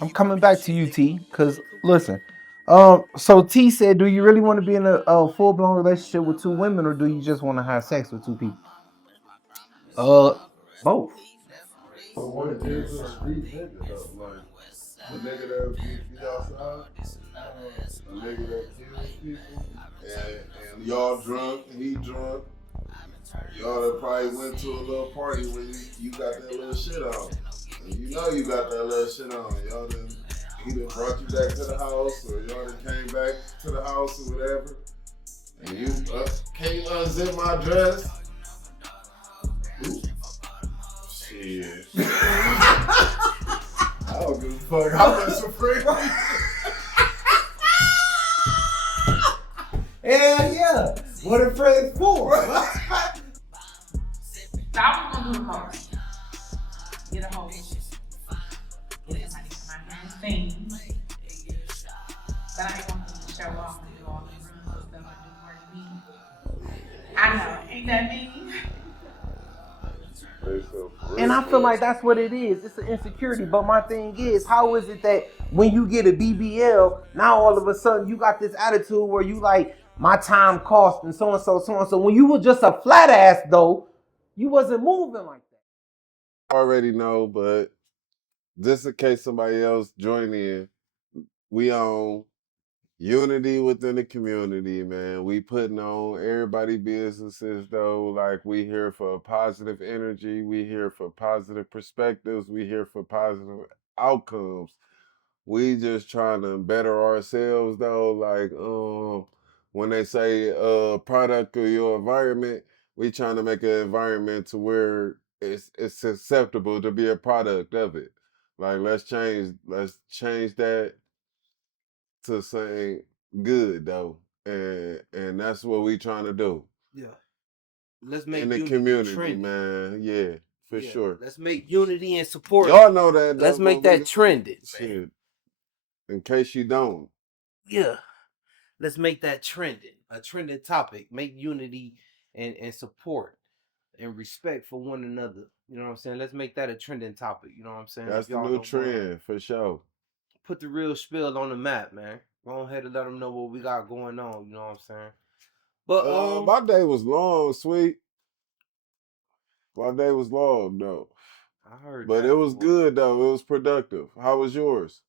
I'm coming back to you, T. Cause listen, so T said, do you really want to be in a full blown relationship with two women, or do you just want to have sex with two people? Uh, Both. So what is a street nigga though? Like a nigga that be outside, a nigga that kills people, and y'all drunk, he drunk. Y'all done probably went to a little party where you got that little shit on. And you know you got that little shit on. Y'all done, he done brought you back to the house, or y'all done came back to the house or whatever. And you can't unzip my dress. Ooh, shit. I don't give a fuck how much a friend. Hell yeah! What are friends for? I was gonna do the most. Get a hold. Get somebody to my hands things. But I ain't want them to show off and do all the runs and stuff and do more than me. I know, ain't that mean? And I feel like that's what it is. It's an insecurity. But my thing is, how is it that when you get a BBL, now all of a sudden you got this attitude where you like my time cost and so and so, so and so. When you were just a flat ass though, you wasn't moving like that. Already know, but just in case somebody else join in, we on unity within the community, man. We putting on everybody businesses though. Like we here for positive energy. We here for positive perspectives. We here for positive outcomes. We just trying to better ourselves though. Like when they say product of your environment, we trying to make an environment to where it's acceptable to be a product of it. Like let's change that to saying good though, and that's what we trying to do. Yeah. Let's In make the unity community, trending. man. Yeah, for Yeah. sure. Let's make unity and support. Y'all know that Let's though, make but we that gonna trending, man. shit. In case you don't. Yeah. Let's make that trending. A trending topic. Make unity and support and respect for one another. You know what I'm saying? Let's make that a trending topic. You know what I'm saying? That's If the y'all new don't mind. trend for sure. Put the real spill on the map, man. Go ahead and let them know what we got going on. You know what I'm saying? But My day was long, sweet. My day was long though. I heard But it that, was boy. good though. It was productive. How was yours?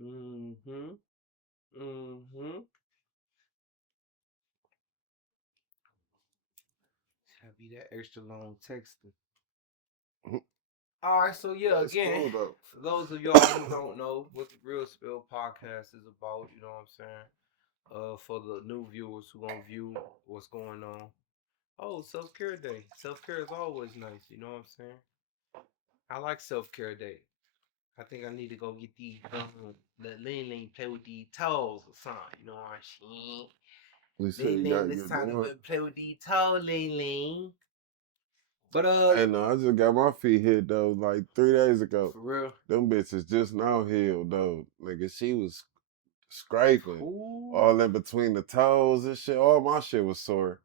Mm-hmm. Mm-hmm. Have be that extra long texting. All right, so yeah, That's again, cool though. for those of y'all who don't know what the Real Spill podcast is about, you know what I'm saying? For the new viewers who gonna view what's going on. Oh, self care day. Self care is always nice, you know what I'm saying? I like self care day. I think I need to go get these the Lean Lean play with these toes or something, you know what I'm saying? You said Lean you Lean, got it's your time to doing. go play with these toes, Lean Lean. But And I just got my feet hit though like 3 days ago. for real. Them bitches just now healed though. Nigga, she was scraping Ooh. all in between the toes and shit. All my shit was sore.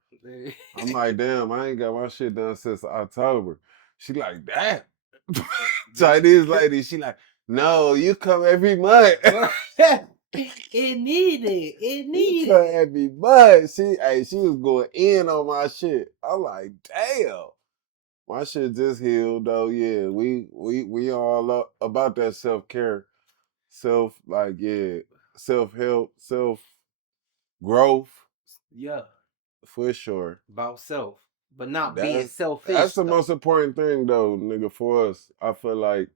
I'm like, damn, I ain't got my shit done since October. She like, damn. Chinese lady, she like, no, you come every month. It needed. It You come needed. every month. She was going in on my shit. I'm like, damn. My shit just healed though. Yeah, we all about that self care, self help, self growth Yeah, for sure. about self, but not being That's selfish the though. most important thing though, nigga. For us, I feel like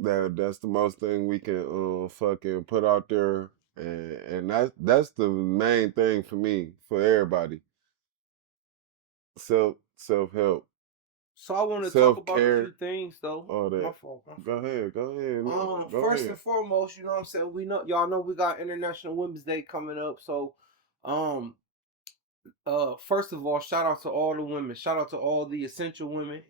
that's the most thing we can fucking put out there, and that's the main thing for me, for everybody. Self help, So I want to talk self about a few care, things though. all My that. fault. My Go fault. ahead, go ahead, no, go First and ahead. foremost, you know what I'm saying. We know y'all know we got International Women's Day coming up. So, um, first of all, shout out to all the women. Shout out to all the essential women.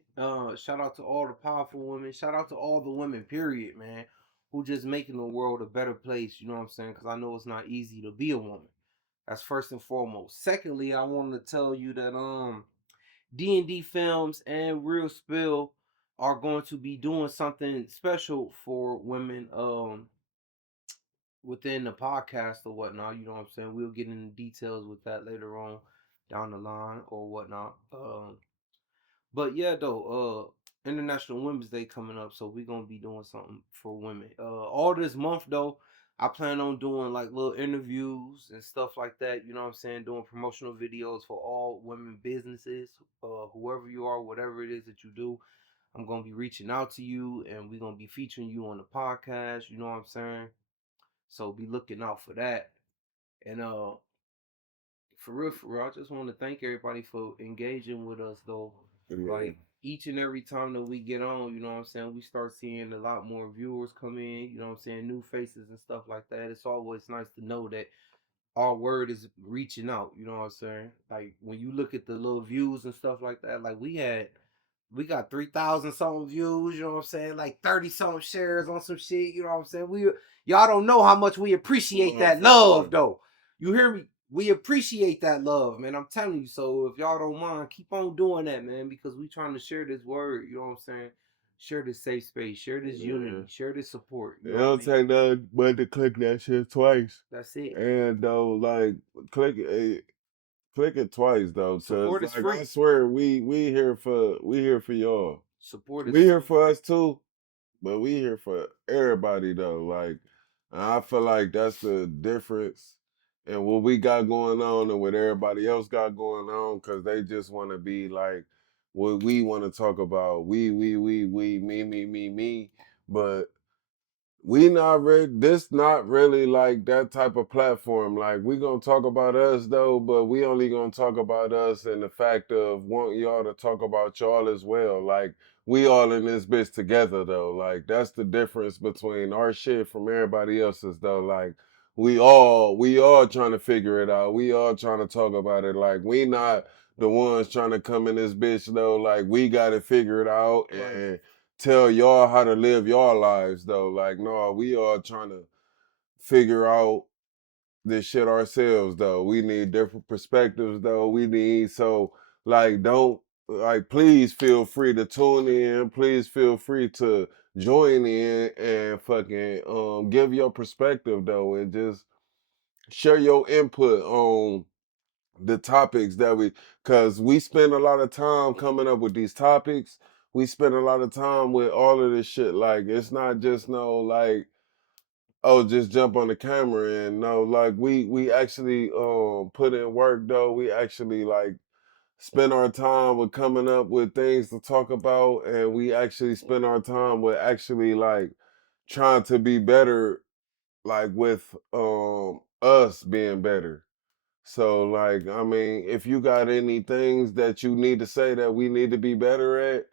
Shout out to all the powerful women. Shout out to all the women. Period, man. Who just making the world a better place. You know what I'm saying? Because I know it's not easy to be a woman. That's first and foremost. Secondly, I want to tell you that D&D Films and Real Spill are going to be doing something special for women within the podcast or whatnot. You know what I'm saying? We'll get into details with that later on down the line or whatnot. But yeah, though, International Women's Day coming up, so we're gonna be doing something for women. All this month though, I plan on doing like little interviews and stuff like that. You know what I'm saying? Doing promotional videos for all women businesses, whoever you are, whatever it is that you do. I'm gonna be reaching out to you, and we're gonna be featuring you on the podcast. You know what I'm saying? So be looking out for that. And for real, I just want to thank everybody for engaging with us though. Yeah. Like each and every time that we get on, you know what I'm saying, we start seeing a lot more viewers come in, you know what I'm saying, new faces and stuff like that. It's always nice to know that our word is reaching out, you know what I'm saying? Like when you look at the little views and stuff like that, like we got 3,000 something views, you know what I'm saying? Like 30 something shares on some shit, you know what I'm saying? Y'all don't know how much we appreciate that love though. You hear me? We appreciate that love, man. I'm telling you. So if y'all don't mind, keep on doing that, man, because we trying to share this word, you know what I'm saying? Share this safe space, share this unity, share this support. You It know what I don't mean? take nothing but to click that shit twice. That's it. And though, like, click it twice though, cause Support is like free. I swear we here for y'all. Support is We here free. for us too, but we here for everybody though. Like, I feel like that's the difference in what we got going on and what everybody else got going on, cause they just want to be like what we want to talk about. We, me. But we not ready. This not really like that type of platform. Like we gonna talk about us though, but we only gonna talk about us and the fact of wanting y'all to talk about y'all as well. Like we all in this bitch together though. Like that's the difference between our shit from everybody else's though. Like we all trying to figure it out. We all trying to talk about it. Like we not the ones trying to come in this bitch though. Like we got to figure it out and tell y'all how to live your lives though. Like, no, we all trying to figure out this shit ourselves though. We need different perspectives though. We need don't please feel free to tune in. Please feel free to join in and fucking give your perspective though and just share your input on the topics that because we spend a lot of time coming up with these topics. We spend a lot of time with all of this shit. Like it's not just no like, oh, just jump on the camera and no, like we actually put in work though. We actually like spend our time with coming up with things to talk about, and we actually spend our time with actually like trying to be better, like with us being better. So, like, I mean, if you got any things that you need to say that we need to be better at,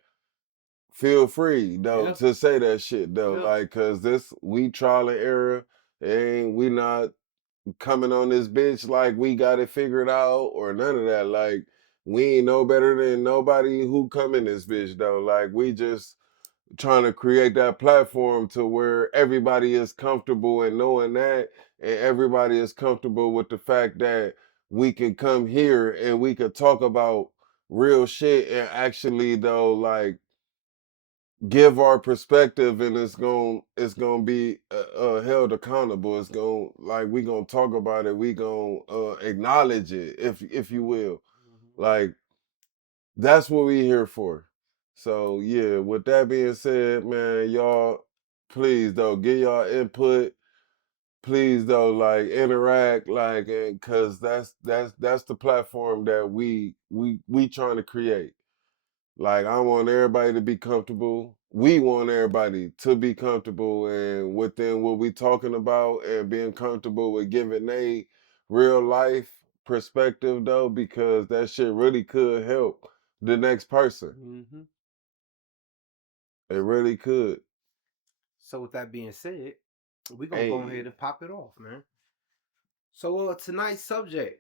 feel free though to say that shit though. Like, cause we trial and error, and we not coming on this bitch like we got it figured out or none of that. Like, we ain't no better than nobody who come in this bitch though. Like, we just trying to create that platform to where everybody is comfortable in knowing that, and everybody is comfortable with the fact that we can come here and we could talk about real shit and actually though like give our perspective, and it's gonna be held accountable. It's gonna like we gonna talk about it. We gonna acknowledge it, if you will. Like that's what we here for. So yeah, with that being said, man, y'all, please though, get y'all input. Please though, like interact, like, and cause that's the platform that we trying to create. Like I want everybody to be comfortable. We want everybody to be comfortable and within what we talking about and being comfortable with giving a real life perspective though, because that shit really could help the next person. It really could. So with that being said, we're gonna go Hey. ahead and pop it off, man. So tonight's subject.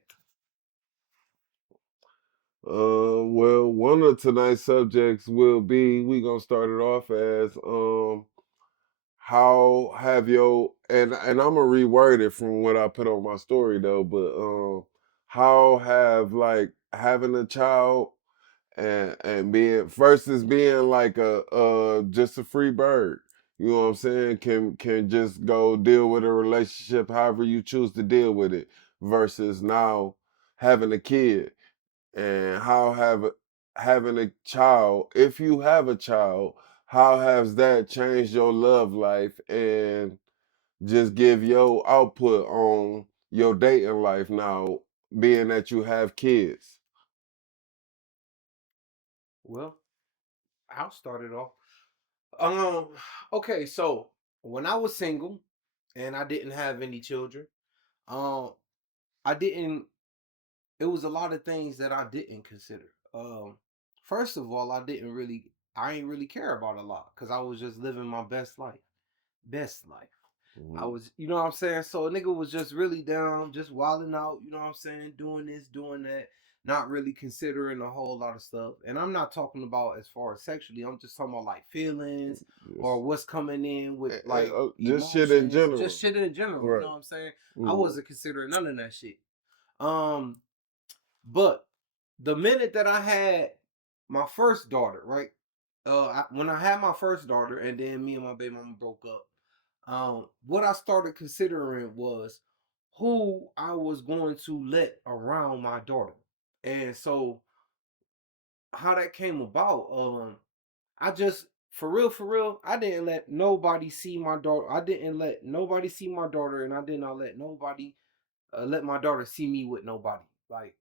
Well, one of tonight's subjects will be we gonna start it off as how have your and I'm gonna reword it from what I put on my story though, but how have like having a child and being versus being like a just a free bird. You know what I'm saying? Can just go deal with a relationship however you choose to deal with it versus now having a kid and how have having a child, if you have a child, how has that changed your love life and just give your output on your dating life now, being that you have kids? Well, I'll start it off. Um, okay, so when I was single and I didn't have any children, um, I didn't. It was a lot of things that I didn't consider. First of all, I ain't really care about a lot because I was just living my best life. I Mhm. was, you know what I'm saying? So a nigga was just really down, just wilding out, you know what I'm saying? Doing this, doing that, not really considering a whole lot of stuff. And I'm not talking about as far as sexually, I'm just talking about like feelings Yes. or what's coming in with like Just shit in emotions, just general. shit in general, you know Right. what I'm saying? I Mhm. wasn't considering none of that shit. Um, but the minute that I had my first daughter, right? When I had my first daughter, and then me and my baby mama broke up, what I started considering was who I was going to let around my daughter. And so how that came about, I just for real, I didn't let nobody see my daughter. I didn't let nobody see my daughter, and I did not let nobody let my daughter see me with nobody. Like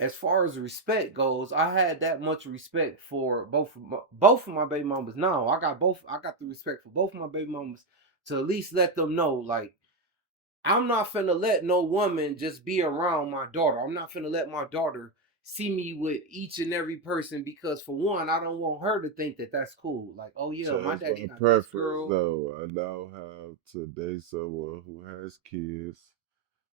as far as respect goes, I had that much respect for both of my baby mamas. Now I got both. I got the respect for both of my baby mamas to at least let them know, like I'm not finna let no woman just be around my daughter. I'm not finna let my daughter see me with each and every person because for one, I don't want her to think that that's cool. Like, oh yeah, my Change daddy my got this preference girl. though. I now have to date someone who has kids,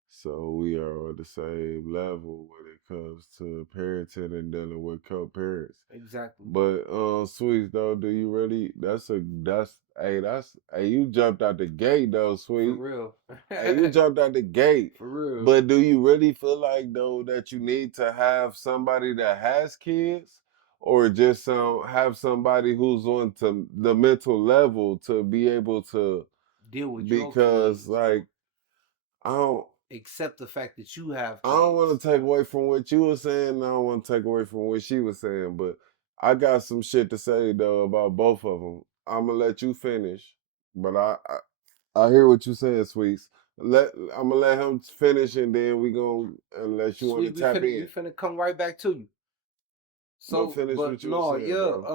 so we are on the same level when it comes to parenting and dealing with co-parents. Exactly. But Sweets though, do you really? That's hey, you jumped out the gate though, For Sweet. real. Hey, you jumped out the gate. For real. But do you really feel like though that you need to have somebody that has kids, or just have somebody who's on to the mental level to be able to? Deal with your Because kids like or I don't. accept the fact that you have I don't want kids. to take away from what you were saying. And I don't want to take away from what she was saying. But I got some shit to say though about both of them. I'm gonna let you finish, but I hear what you saying, Sweets. I'm gonna let him finish, and then we gonna unless you want to Sweet, tap we in. finna come right back to you. But So, finish but what you were no, saying, yeah, bro.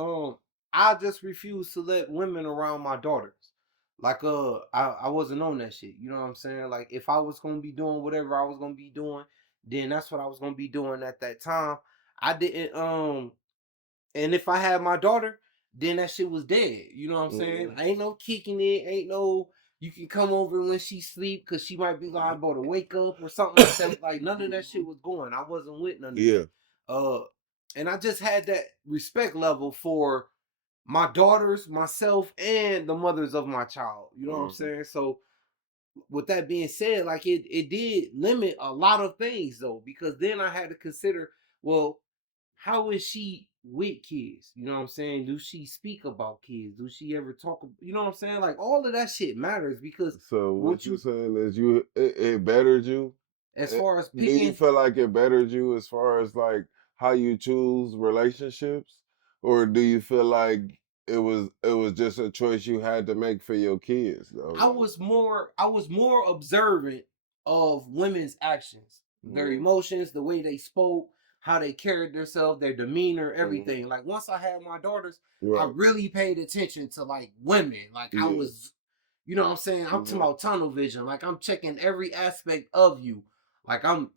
I just refuse to let women around my daughters. Like, I wasn't on that shit. You know what I'm saying? Like, if I was gonna be doing whatever I was gonna be doing, then that's what I was gonna be doing at that time. I didn't, and if I had my daughter, then that shit was dead. You know what I'm saying? Mm-mm. Ain't no kicking it. Ain't no you can come over when she sleep because she might be liable to wake up or something like that. Like none of that shit was going. I wasn't with none of Yeah. that. And I just had that respect level for my daughters, myself, and the mothers of my child. You know what I'm Mhm. saying? So with that being said, like it did limit a lot of things though, because then I had to consider, well, how is she with kids? You know what I'm saying? Do she speak about kids? Do she ever talk? You know what I'm saying? Like all of that shit matters because So what what you you, saying is it bettered you? as far as Do you picking, feel like it bettered you as far as like how you choose relationships, or do you feel like it was just a choice you had to make for your kids though? Like, I was more observant of women's actions, their mm, emotions, the way they spoke, how they carried themselves, their demeanor, mm, everything. Like once I had my daughters, I right, really paid attention to like women. Like I yeah, was, you know what I'm saying? I'm talking hmm, about tunnel vision. Like I'm checking every aspect of you. Like I'm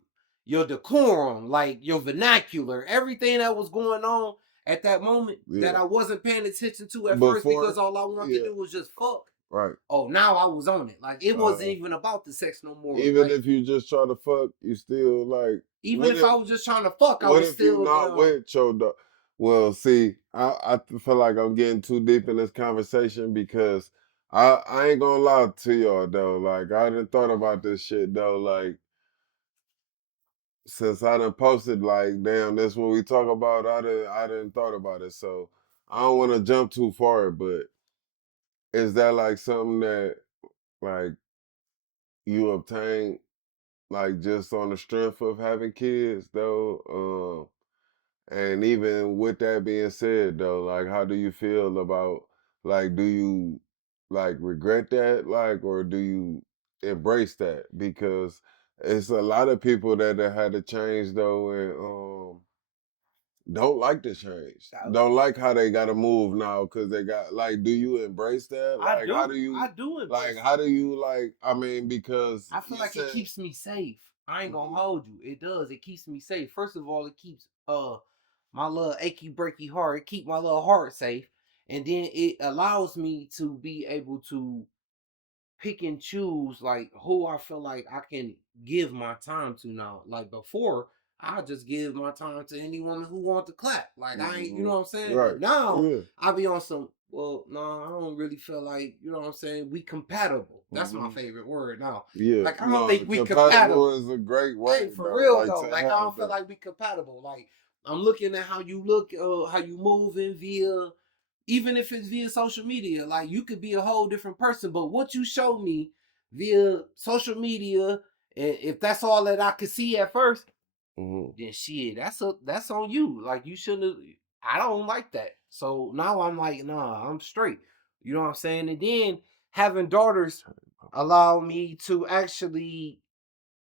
your decorum, like your vernacular, everything that was going on at that moment that yeah. I wasn't paying attention to at first because Before, all I wanted to yeah, do was just fuck. right. Oh, now I was on it. Like it wasn't Uh, even about the sex no more. Even Like if you just try to fuck, you still like. even What if if I was just trying to fuck, I What was if you still not down. with your dog? Well, see, I feel like I'm getting too deep in this conversation because I ain't gonna lie to y'all though. Like I done thought about this shit though. Like since I done posted, like, damn, that's what we talk about. I done thought about it. So I don't want to jump too far, but is that like something that like you obtain like just on the strength of having kids though? And even with that being said though, like how do you feel about like do you like regret that like or do you embrace that? Because it's a lot of people that have had to change though and don't like the change. Don't like how they gotta move now because they got like do you embrace that? I Like do. how do you I do like embrace how do you like I mean because I feel you like it said keeps me safe. I ain't gonna Mhm. hold you. It does. It keeps me safe. First of all, it keeps my little achy breaky heart. It keep my little heart safe, and then it allows me to be able to pick and choose like who I feel like I can give my time to now. Like before, I just give my time to any woman who want to clap. Like I ain't, you know Mhm. what I'm saying? Right. But now Yeah. I be on some. Well, no, I don't really feel like you know what I'm saying. We compatible. That's my Mhm. favorite word now. Yeah, Like I don't no, think we compatible compatible. is a great Hey, word for though. real Like though. to Like I have don't feel though. like we compatible. Like I'm looking at how you look, how you moving via even if it's via social media, like you could be a whole different person, but what you show me via social media, and if that's all that I could see at first, Mhm. then shit, that's on you. Like you shouldn't have, I don't like that. So now I'm like, nah, I'm straight. You know what I'm saying? And then having daughters allow me to actually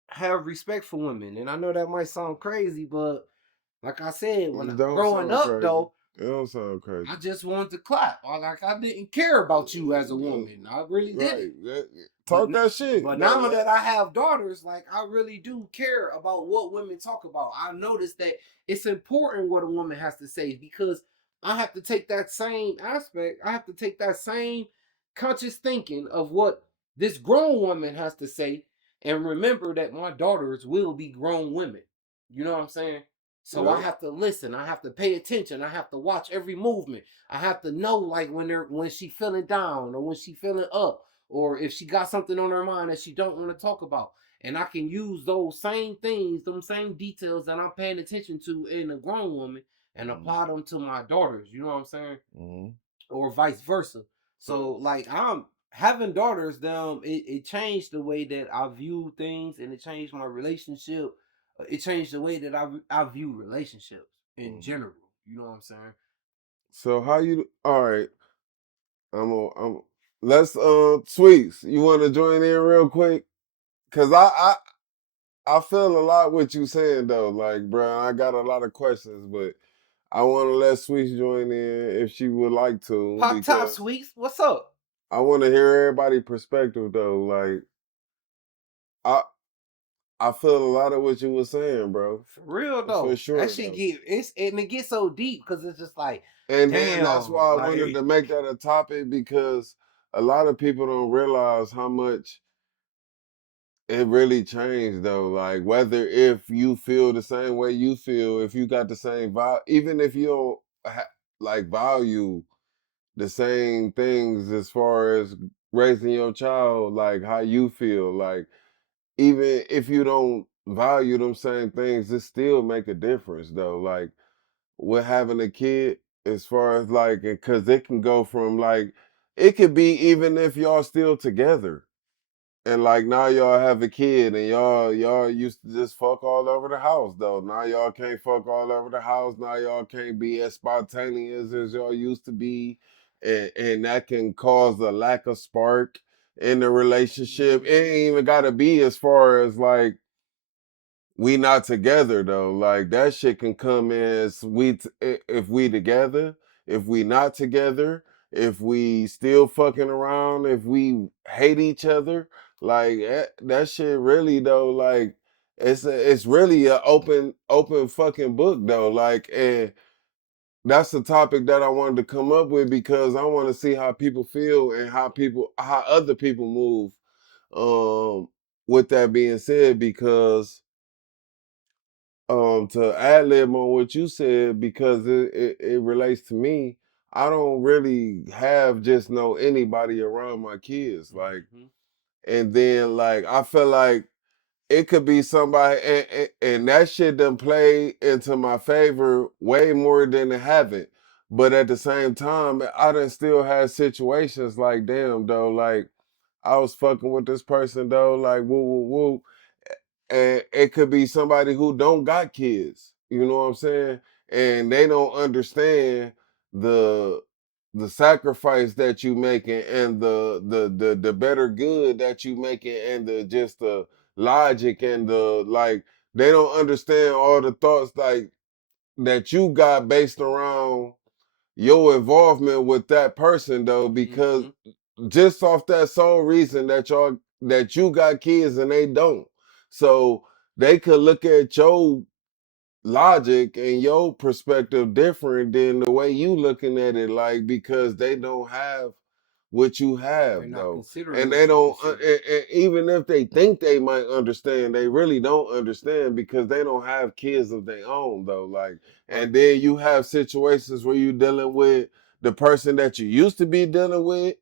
have respect for women. And I know that might sound crazy, but like I said, when It don't growing sound up crazy. though, It don't sound crazy. I just wanted to clap. Like I didn't care about you as a woman. I really Right. didn't. Talk that shit. But No, now that I have daughters, like I really do care about what women talk about. I noticed that it's important what a woman has to say because I have to take that same aspect. I have to take that same conscious thinking of what this grown woman has to say and remember that my daughters will be grown women. You know what I'm saying? So I yeah. have to listen. I have to pay attention. I have to watch every movement. I have to know like when she feeling down or when she feeling up or if she got something on her mind that she don't want to talk about. And I can use those same things, those same details that I'm paying attention to in a grown woman and apply them to my daughters. You know what I'm saying? Mm-hmm. Or vice versa. So like I'm having daughters, it changed the way that I view things and it changed my relationship. It changed the way that I view relationships in Mm-hmm. general. You know what I'm saying? So how you all right. I'm let's Sweets, you wanna join in real quick? Cause I feel a lot what you saying though. Like, bro, I got a lot of questions, but I want to let Sweets join in if she would like to, Pop top because sweets, what's up? I want to hear everybody's perspective though. Like, I I feel a lot of what you were saying, bro, For real for though. That sure shit though. get and it gets so deep because it's just like, And then that's damn, why I wanted like to make that a topic because a lot of people don't realize how much it really changed though. Like whether if you feel the same way you feel, if you got the same vibe, even if you don't like value the same things as far as raising your child, like how you feel, like even if you don't value them same things, it still make a difference though. Like with having a kid, as far as like, because it can go from like, it could be even if y'all still together and like now y'all have a kid and y'all used to just fuck all over the house though. Now y'all can't fuck all over the house. Now y'all can't be as spontaneous as y'all used to be. And that can cause a lack of spark in the relationship. It ain't even gotta be as far as like we not together though. Like that shit can come as if we together, if we not together, if we still fucking around, if we hate each other. Like that shit really though. Like it's really a open fucking book though. Like and that's the topic that I wanted to come up with because I want to see how people feel and how other people move. With that being said, because to ad lib on what you said because it relates to me. I don't really have just know anybody around my kids. Like, Mhm. and then like I feel like it could be somebody, and that shit done play into my favor way more than it haven't. But at the same time, I done still had situations like, damn, though, like I was fucking with this person, though, like woo woo woo, and it could be somebody who don't got kids. You know what I'm saying? And they don't understand the the sacrifice that you making and the better good that you making and the just the logic and the like they don't understand all the thoughts like that you got based around your involvement with that person though because Mhm. just off that sole reason that y'all that you got kids and they don't. So they could look at your logic and your perspective different than the way you looking at it, like because they don't have what you have They're not though. considering And what they you don't consider. and even if they think they might understand, they really don't understand because they don't have kids of their own though. Like, Right. and then you have situations where you dealing with the person that you used to be dealing with.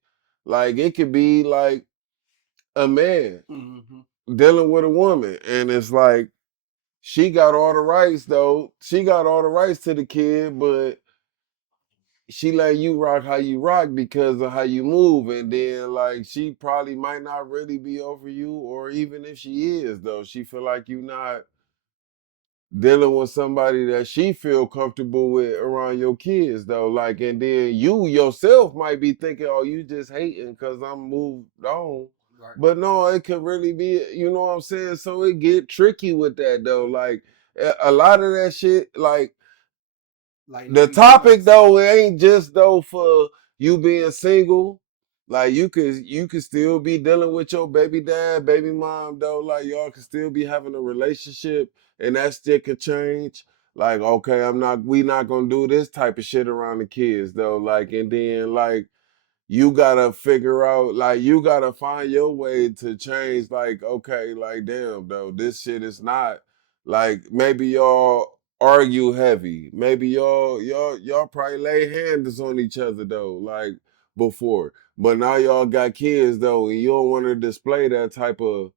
Like it could be like a man Mhm. dealing with a woman, and it's like she got all the rights though. She got all the rights to the kid, but she let you rock how you rock because of how you move. And then like she probably might not really be over you, or even if she is though, she feel like you not dealing with somebody that she feel comfortable with around your kids though. Like, and then you yourself might be thinking, oh, you just hating because I'm moved on. Right. But no, it could really be, you know what I'm saying? So it get tricky with that though. Like a lot of that shit, like Like the nigga, you like topic though, it ain't just though for you being single. Like you could still be dealing with your baby dad, baby mom though. Like y'all could still be having a relationship, and that still could change. Like okay, we not gonna do this type of shit around the kids though. Like and then like you gotta figure out like you gotta find your way to change like okay like damn though this shit is not like maybe y'all argue heavy maybe y'all probably lay hands on each other though like before but now y'all got kids though and you don't want to display that type of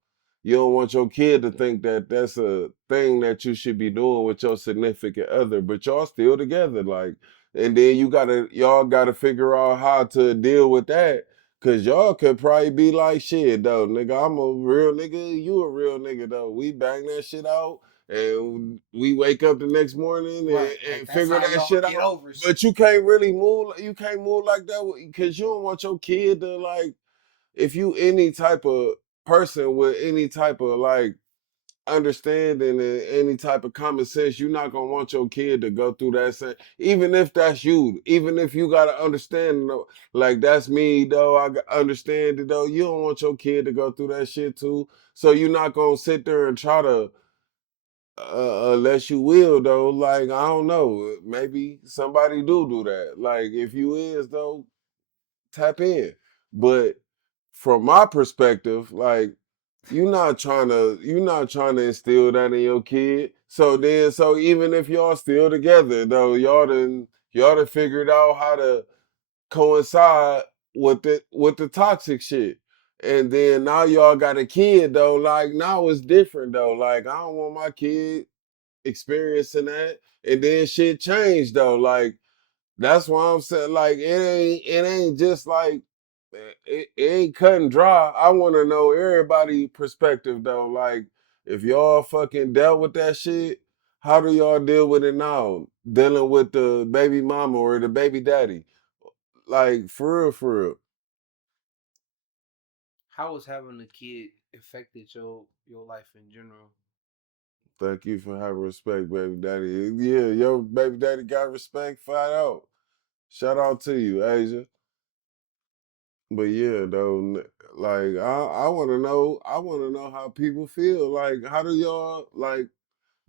you don't want your kid to think that that's a thing that you should be doing with your significant other but y'all still together like and then y'all gotta figure out how to deal with that. Cause y'all could probably be like shit though, nigga. I'm a real nigga, you a real nigga though. We bang that shit out and we wake up the next morning right. Like and that's figure how that y'all shit get out. over shit. But you can't really move you can't move like that because you don't want your kid to like if you any type of person with any type of like understanding and any type of common sense, you're not gonna want your kid to go through that same. Even if that's you, even if you gotta understand, like that's me though. Understand it though. You don't want your kid to go through that shit too. So you're not gonna sit there and try to, unless you will though. Like I don't know, maybe somebody do that. Like if you is though, tap in. But from my perspective, like you're not trying to instill that in your kid. So even if y'all still together though, y'all done figured out how to coincide with the toxic shit. And then now y'all got a kid though, like now it's different though. Like I don't want my kid experiencing that. And then shit changed though. Like that's why I'm saying like it ain't just like it ain't cut and dry. I want to know everybody perspective though. Like if y'all fucking dealt with that shit, how do y'all deal with it now? Dealing with the baby mama or the baby daddy, like for real. How has having a kid affected your life in general? Thank you for having respect, baby daddy. Yeah, your baby daddy got respect. Flat out. Shout out to you, Asia. But yeah, though, like I want to know how people feel. Like, how do y'all like?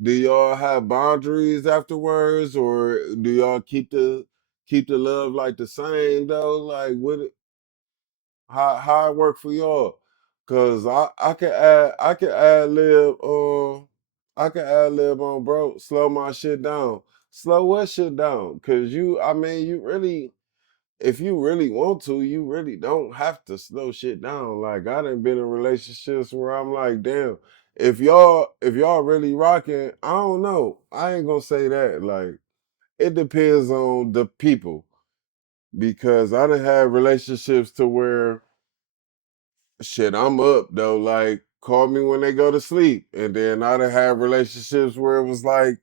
Do y'all have boundaries afterwards, or do y'all keep the love like the same though? Like, how it work for y'all? Cause I can add lib on bro. Slow my shit down. Slow what shit down? Cause you, I mean, you really. if you really want to, you really don't have to slow shit down. Like I done been in relationships where I'm like, damn, if y'all really rocking, I don't know. I ain't gonna say that. Like it depends on the people because I done had relationships to where shit, I'm up though. Like call me when they go to sleep, and then I done had relationships where it was like,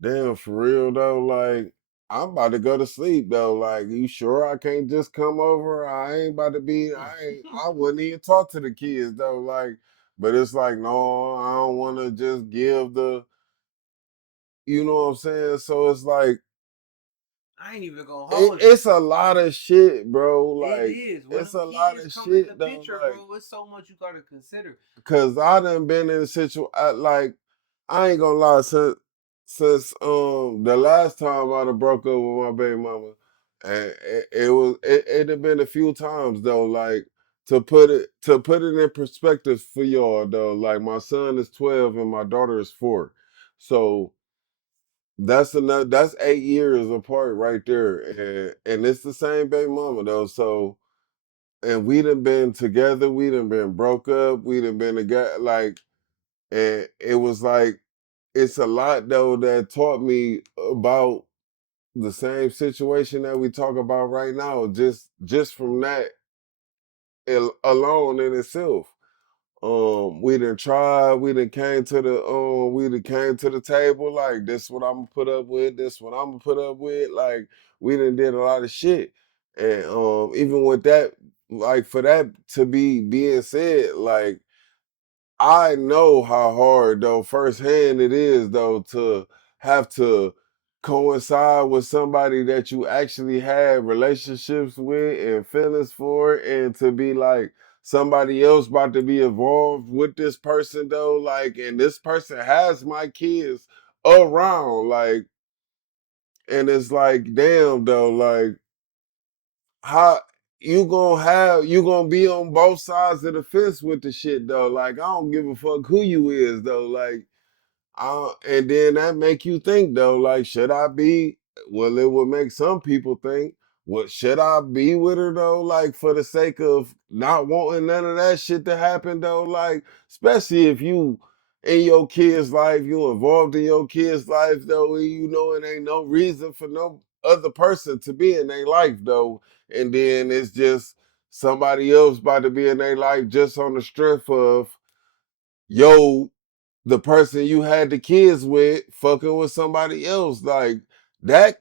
damn, for real though, like I'm about to go to sleep though. Like, you sure I can't just come over? I ain't about to be. I wouldn't even talk to the kids though. Like, but it's like, no, I don't want to just give the. You know what I'm saying? So it's like I ain't even gonna hold it's a lot of shit, bro. you. It Like is. When it's them a lot kids of come in shit the though. picture, Like, bro, it's so much you gotta consider. cause I done been in a situation like I ain't gonna lie, since the last time I done broke up with my baby mama, and it had been a few times though, like to put it in perspective for y'all though, like my son is 12 and my daughter is 4. So that's 8 years apart right there. And it's the same baby mama though. So and we done been together, we done been broke up, we done been together like and it was like it's a lot though that taught me about the same situation that we talk about right now. Just from that alone in itself. We done tried, we done came to the table, like this what I'm gonna put up with, this what I'm gonna put up with. Like we done did a lot of shit. And even with that, like for that to be being said, like I know how hard though firsthand it is though to have to coincide with somebody that you actually had relationships with and feelings for, and to be like somebody else about to be involved with this person though, like, and this person has my kids around, like, and it's like damn though, like how you gonna be on both sides of the fence with the shit though. Like I don't give a fuck who you is though. Like and then that make you think though, like, should I be? Well, it would make some people think, what should I be with her though? Like for the sake of not wanting none of that shit to happen though. Like, especially if you in your kid's life, you involved in your kid's life though, and you know it ain't no reason for no other person to be in their life though. And then it's just somebody else about to be in their life just on the strength of yo the person you had the kids with fucking with somebody else, like that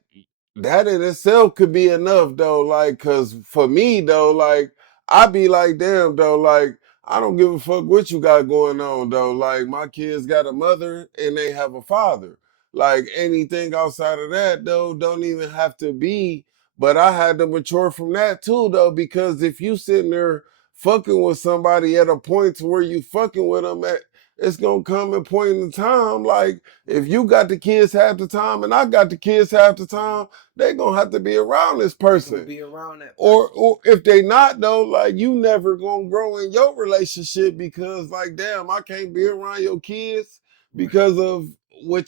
that in itself could be enough though, like, cause for me though, like I be like damn though, like I don't give a fuck what you got going on though, like my kids got a mother and they have a father, like anything outside of that though don't even have to be. But I had to mature from that too though, because if you sitting there fucking with somebody at a point to where you fucking with them at, it's gonna come a point in time, like if you got the kids half the time and I got the kids half the time, they gonna have to be around this They gonna person. be around that Or person. or if they not though, like you never gonna grow in your relationship because like damn, I can't be around your kids Right. because of what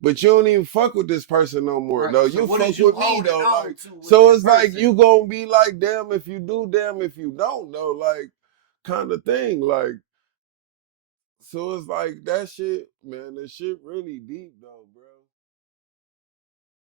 but you don't even fuck with this person no more Right. though. So You what fuck is you with me holding though. on Like to with so that it's like person? you gonna be like damn if you do, damn if you don't though, like kind of thing. Like so it's like that shit, man, that shit really deep though, bro.